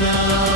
now.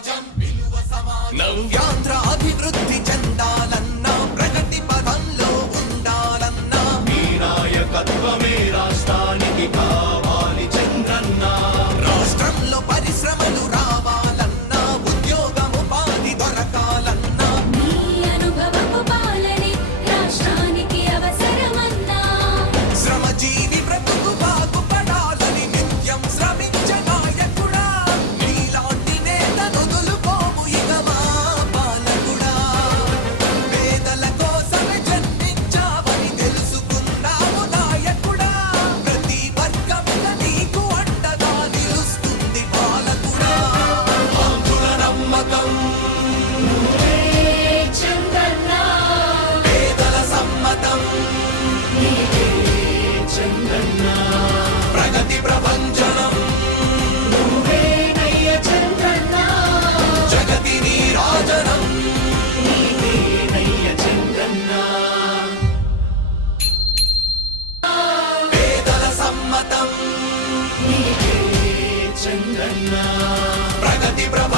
సమాజం నవ్యాంధ్ర అభివృద్ధి చెంద రంగన్నా. ప్రగతి ప్రభ